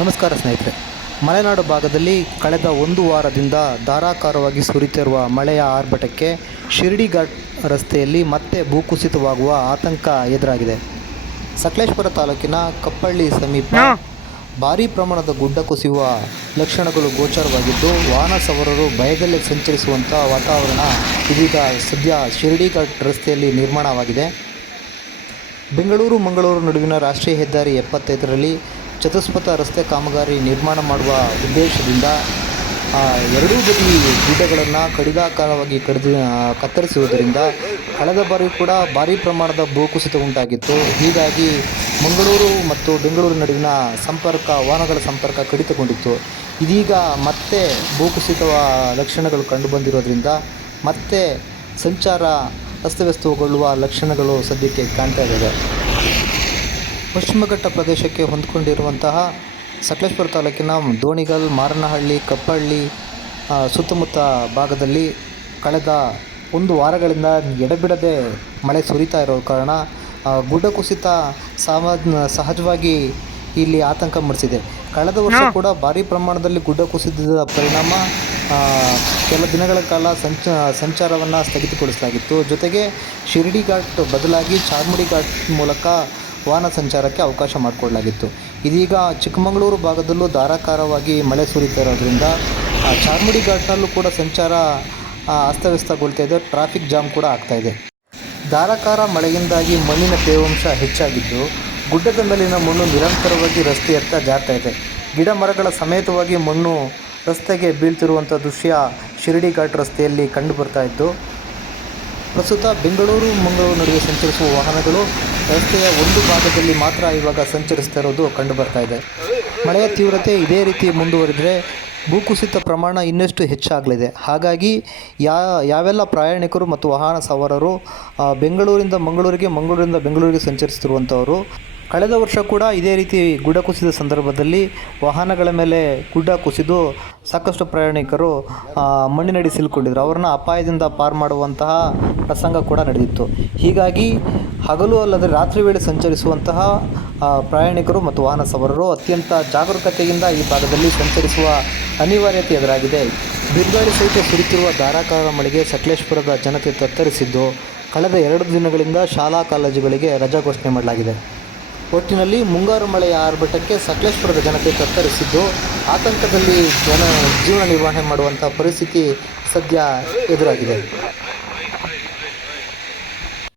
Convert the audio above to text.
ನಮಸ್ಕಾರ ಸ್ನೇಹಿತರೆ. ಮಲೆನಾಡು ಭಾಗದಲ್ಲಿ ಕಳೆದ ಒಂದು ವಾರದಿಂದ ಧಾರಾಕಾರವಾಗಿ ಸುರಿತಿರುವ ಮಳೆಯ ಆರ್ಭಟಕ್ಕೆ ಶಿರಡಿ ಘಾಟ್ ರಸ್ತೆಯಲ್ಲಿ ಮತ್ತೆ ಭೂಕುಸಿತವಾಗುವ ಆತಂಕ ಎದುರಾಗಿದೆ. ಸಕಲೇಶಪುರ ತಾಲೂಕಿನ ಕಪ್ಪಳ್ಳಿ ಸಮೀಪ ಭಾರೀ ಪ್ರಮಾಣದ ಗುಡ್ಡ ಕುಸಿಯುವ ಲಕ್ಷಣಗಳು ಗೋಚರವಾಗಿದ್ದು, ವಾಹನ ಸವಾರರು ಭಯದಲ್ಲೇ ಸಂಚರಿಸುವಂಥ ವಾತಾವರಣ ಇದೀಗ ಸದ್ಯ ಶಿರಡಿ ಘಾಟ್ ರಸ್ತೆಯಲ್ಲಿ ನಿರ್ಮಾಣವಾಗಿದೆ. ಬೆಂಗಳೂರು ಮಂಗಳೂರು ನಡುವಿನ ರಾಷ್ಟ್ರೀಯ ಹೆದ್ದಾರಿ 75ರಲ್ಲಿ ಚತುಷ್ಪಥ ರಸ್ತೆ ಕಾಮಗಾರಿ ನಿರ್ಮಾಣ ಮಾಡುವ ಉದ್ದೇಶದಿಂದ ಎರಡೂ ಬದಿ ಗುಡ್ಡಗಳನ್ನು ಕಡಿದಾಕಾರವಾಗಿ ಕತ್ತರಿಸುವುದರಿಂದ ಕಳೆದ ಬಾರಿ ಕೂಡ ಭಾರೀ ಪ್ರಮಾಣದ ಭೂಕುಸಿತ ಉಂಟಾಗಿತ್ತು. ಹೀಗಾಗಿ ಮಂಗಳೂರು ಮತ್ತು ಬೆಂಗಳೂರು ನಡುವಿನ ವಾಹನಗಳ ಸಂಪರ್ಕ ಕಡಿತಗೊಂಡಿತ್ತು. ಇದೀಗ ಮತ್ತೆ ಭೂಕುಸಿತ ಲಕ್ಷಣಗಳು ಕಂಡುಬಂದಿರೋದ್ರಿಂದ ಮತ್ತೆ ಸಂಚಾರ ಅಸ್ತವ್ಯಸ್ತಗೊಳ್ಳುವ ಲಕ್ಷಣಗಳು ಸದ್ಯಕ್ಕೆ ಕಾಣ್ತಾ ಇದ್ದಾವೆ. ಪಶ್ಚಿಮಘಟ್ಟ ಪ್ರದೇಶಕ್ಕೆ ಹೊಂದಿಕೊಂಡಿರುವಂತಹ ಸಕಲೇಶಪುರ ತಾಲೂಕಿನ ದೋಣಿಗಲ್, ಮಾರನಹಳ್ಳಿ, ಕಪ್ಪಳ್ಳಿ ಸುತ್ತಮುತ್ತ ಭಾಗದಲ್ಲಿ ಕಳೆದ ಒಂದು ವಾರಗಳಿಂದ ಎಡೆಬಿಡದೆ ಮಳೆ ಸುರಿತಾ ಇರೋ ಕಾರಣ ಗುಡ್ಡ ಕುಸಿತ ಸಹಜವಾಗಿ ಇಲ್ಲಿ ಆತಂಕ ಮೂಡಿಸಿದೆ. ಕಳೆದ ವರ್ಷ ಕೂಡ ಭಾರೀ ಪ್ರಮಾಣದಲ್ಲಿ ಗುಡ್ಡ ಕುಸಿತದ ಪರಿಣಾಮ ಕೆಲ ದಿನಗಳ ಕಾಲ ಸಂಚಾರವನ್ನು ಸ್ಥಗಿತಗೊಳಿಸಲಾಗಿತ್ತು. ಜೊತೆಗೆ ಶಿರಡಿ ಘಾಟ್ ಬದಲಾಗಿ ಚಾರ್ಮುಡಿ ಘಾಟ್ ಮೂಲಕ ವಾಹನ ಸಂಚಾರಕ್ಕೆ ಅವಕಾಶ ಮಾಡಿಕೊಡಲಾಗಿತ್ತು. ಇದೀಗ ಚಿಕ್ಕಮಗಳೂರು ಭಾಗದಲ್ಲೂ ಧಾರಾಕಾರವಾಗಿ ಮಳೆ ಸುರಿತಾ ಇರೋದ್ರಿಂದ ಚಾರ್ಮುಡಿ ಘಾಟ್ನಲ್ಲೂ ಕೂಡ ಸಂಚಾರ ಅಸ್ತವ್ಯಸ್ತಗೊಳ್ತಾ ಇದೆ. ಟ್ರಾಫಿಕ್ ಜಾಮ್ ಕೂಡ ಆಗ್ತಾಯಿದೆ. ಧಾರಾಕಾರ ಮಳೆಯಿಂದಾಗಿ ಮಣ್ಣಿನ ತೇವಾಂಶ ಹೆಚ್ಚಾಗಿದ್ದು, ಗುಡ್ಡದ ಮೇಲಿನ ಮಣ್ಣು ನಿರಂತರವಾಗಿ ರಸ್ತೆಯತ್ತ ಜಾರ್ತಾ ಇದೆ. ಗಿಡ ಮರಗಳ ಸಮೇತವಾಗಿ ಮಣ್ಣು ರಸ್ತೆಗೆ ಬೀಳ್ತಿರುವಂಥ ದೃಶ್ಯ ಶಿರಡಿ ಘಾಟ್ ರಸ್ತೆಯಲ್ಲಿ ಕಂಡುಬರ್ತಾ ಇದ್ದು, ಪ್ರಸ್ತುತ ಬೆಂಗಳೂರು ಮಂಗಳೂರು ನಡುವೆ ಸಂಚರಿಸುವ ವಾಹನಗಳು ರಸ್ತೆಯ ಒಂದು ಭಾಗದಲ್ಲಿ ಮಾತ್ರ ಇವಾಗ ಸಂಚರಿಸ್ತಾ ಇರೋದು ಕಂಡುಬರ್ತಾ ಇದೆ. ಮಳೆಯ ತೀವ್ರತೆ ಇದೇ ರೀತಿ ಮುಂದುವರಿದರೆ ಭೂಕುಸಿತ ಪ್ರಮಾಣ ಇನ್ನಷ್ಟು ಹೆಚ್ಚಾಗಲಿದೆ. ಹಾಗಾಗಿ ಯಾವೆಲ್ಲ ಪ್ರಯಾಣಿಕರು ಮತ್ತು ವಾಹನ ಸವಾರರು ಬೆಂಗಳೂರಿಂದ ಮಂಗಳೂರಿಗೆ, ಮಂಗಳೂರಿಂದ ಬೆಂಗಳೂರಿಗೆ ಸಂಚರಿಸ್ತಿರುವಂಥವರು, ಕಳೆದ ವರ್ಷ ಕೂಡ ಇದೇ ರೀತಿ ಗುಡ್ಡ ಕುಸಿದ ಸಂದರ್ಭದಲ್ಲಿ ವಾಹನಗಳ ಮೇಲೆ ಗುಡ್ಡ ಕುಸಿದು ಸಾಕಷ್ಟು ಪ್ರಯಾಣಿಕರು ಮಣ್ಣಿನಡಿ ಸಿಲುಕೊಂಡಿದ್ದರು. ಅವರನ್ನು ಅಪಾಯದಿಂದ ಪಾರು ಮಾಡುವಂತಹ ಪ್ರಸಂಗ ಕೂಡ ನಡೆದಿತ್ತು. ಹೀಗಾಗಿ ಹಗಲು ಅಲ್ಲದೆ ರಾತ್ರಿ ವೇಳೆ ಸಂಚರಿಸುವಂತಹ ಪ್ರಯಾಣಿಕರು ಮತ್ತು ವಾಹನ ಸವಾರರು ಅತ್ಯಂತ ಜಾಗರೂಕತೆಯಿಂದ ಈ ಭಾಗದಲ್ಲಿ ಸಂಚರಿಸುವ ಅನಿವಾರ್ಯತೆ ಎದುರಾಗಿದೆ. ಬಿರುಗಾಳಿ ಸಹಿತ ಸುರಿತಿರುವ ಧಾರಾಕಾರ ಮಳೆಗೆ ಸಕಲೇಶಪುರದ ಜನತೆ ತತ್ತರಿಸಿದ್ದು, ಕಳೆದ 2 ದಿನಗಳಿಂದ ಶಾಲಾ ಕಾಲೇಜುಗಳಿಗೆ ರಜಾ ಘೋಷಣೆ ಮಾಡಲಾಗಿದೆ. ಒಟ್ಟಿನಲ್ಲಿ ಮುಂಗಾರು ಮಳೆಯ ಆರ್ಭಟಕ್ಕೆ ಸಕಲೇಶಪುರದ ಜನತೆ ತತ್ತರಿಸಿದ್ದು, ಆತಂಕದಲ್ಲಿ ಜೀವನ ನಿರ್ವಹಣೆ ಮಾಡುವಂಥ ಪರಿಸ್ಥಿತಿ ಸದ್ಯ ಎದುರಾಗಿದೆ.